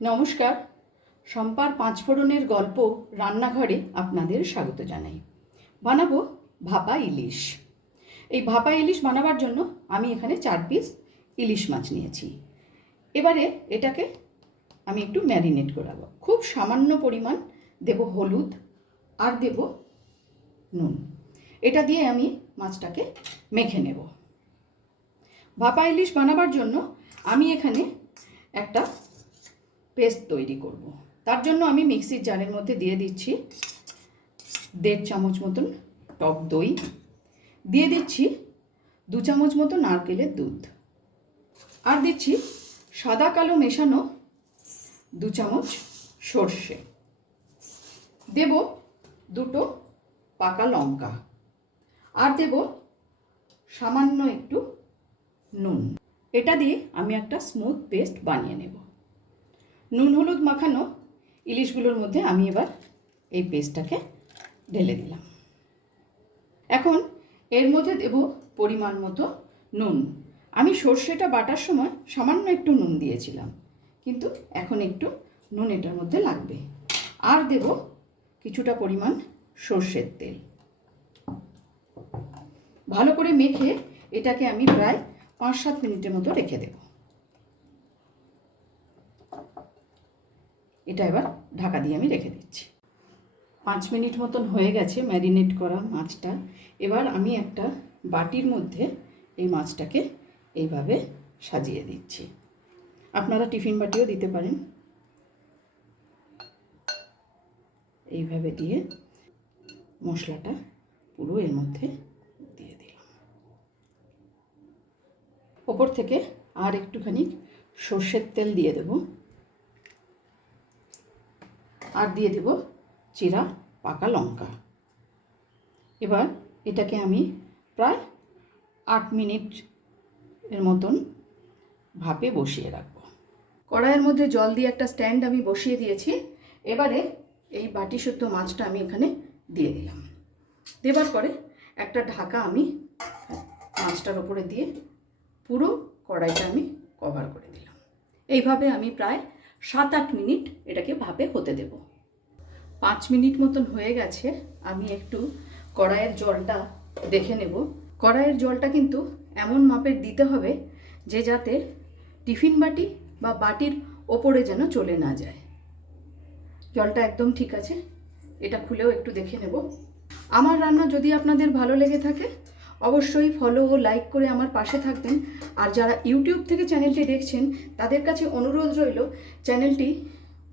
নমস্কার। শম্পার পাঁচফোড়নের গল্প রান্নাঘরে আপনাদের স্বাগত জানাই। বানাবো ভাপা ইলিশ। এই ভাপা ইলিশ বানাবার জন্য আমি এখানে চার পিস ইলিশ মাছ নিয়েছি। এবারে এটাকে আমি একটু ম্যারিনেট করাবো। খুব সামান্য পরিমাণ দেব হলুদ আর দেব নুন। এটা দিয়ে আমি মাছটাকে মেখে নেব। ভাপা ইলিশ বানাবার জন্য আমি এখানে একটা পেস্ট তৈরি করব। তার জন্য আমি মিক্সির জারের মধ্যে দিয়ে দিচ্ছি দেড় চামচ মতন টক দই। দিয়ে দিচ্ছি দু চামচ মতো নারকেলের দুধ। আর দিচ্ছি সাদা কালো মেশানো দু চামচ সর্ষে। দেব দুটো পাকা লঙ্কা। আর দেব সামান্য একটু নুন। এটা দিয়ে আমি একটা স্মুথ পেস্ট বানিয়ে নেব। নুন, হলুদ মাখানো ইলিশগুলোর মধ্যে আমি এবার এই পেস্টটাকে ঢেলে দিলাম। এখন এর মধ্যে দেব পরিমাণ মতো নুন। আমি সর্ষেটা বাটার সময় সামান্য একটু নুন দিয়েছিলাম, কিন্তু এখন একটু নুন এটার মধ্যে লাগবে। আর দেব কিছুটা পরিমাণ সর্ষের তেল। ভালো করে মেখে এটাকে আমি প্রায় পাঁচ সাত মিনিটের মতো রেখে দেবো। এটা এবার ঢাকা দিয়ে আমি রেখে দিচ্ছি। পাঁচ মিনিট মতন হয়ে গেছে ম্যারিনেট করা মাছটা। এবার আমি একটা বাটির মধ্যে এই মাছটাকে এইভাবে সাজিয়ে দিচ্ছি। আপনারা টিফিন বাটিও দিতে পারেন। এইভাবে দিয়ে মশলাটা পুরো এর মধ্যে দিয়ে দিলাম। ওপর থেকে আর একটুখানি সর্ষের তেল দিয়ে দেবো। আর দিয়ে দেব চিরা পাকা লঙ্কা। এবার এটাকে আমি প্রায় আট মিনিট এর মতন ভাপে বসিয়ে রাখব। কড়াইয়ের মধ্যে জল দিয়ে একটা স্ট্যান্ড আমি বসিয়ে দিয়েছি। এবারে এই বাটি শুদ্ধ মাছটা আমি এখানে দিয়ে দিলাম। দেবার পরে একটা ঢাকা আমি মাছটার ওপরে দিয়ে পুরো কড়াইটা আমি কভার করে দিলাম। এইভাবে আমি প্রায় সাত আট মিনিট এটাকে ভাপে হতে দেব। পাঁচ মিনিট মতন হয়ে গেছে, আমি একটু কড়াইয়ের জলটা দেখে নেব। কড়াইয়ের জলটা কিন্তু এমন মাপের দিতে হবে যে যাতে টিফিন বাটি বা বাটির ওপরে যেন চলে না যায়। জলটা একদম ঠিক আছে, এটা খুলেও একটু দেখে নেব। আমার রান্না যদি আপনাদের ভালো লেগে থাকে, অবশ্যই ফলো ও লাইক করে আমার পাশে থাকবেন। আর যারা ইউটিউব থেকে চ্যানেলটি দেখছেন, তাদের কাছে অনুরোধ রইল চ্যানেলটি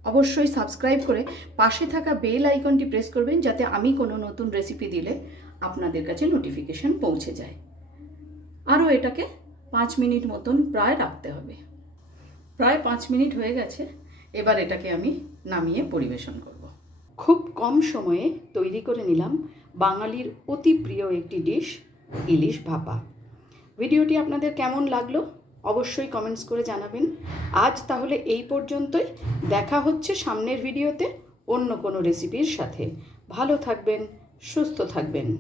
অবশ্যই সাবস্ক্রাইব করে পাশে থাকা বেল আইকনটি প্রেস করবেন যাতে আমি কোনো নতুন রেসিপি দিলে আপনাদের কাছে নোটিফিকেশন পৌঁছে যায়। আরও এটাকে পাঁচ মিনিট মতন প্রায় রাখতে হবে। প্রায় পাঁচ মিনিট হয়ে গেছে, এবার এটাকে আমি নামিয়ে পরিবেশন করব। খুব কম সময়ে তৈরি করে নিলাম বাঙালির অতি প্রিয় একটি ডিশ ইলিশ ভাপা। ভিডিওটি আপনাদের কেমন লাগল? অবশ্যই কমেন্টস করে জানাবেন। আজ তাহলে এই পর্যন্তই। দেখা হচ্ছে সামনের ভিডিওতে অন্য কোনো রেসিপির সাথে। ভালো থাকবেন, সুস্থ থাকবেন।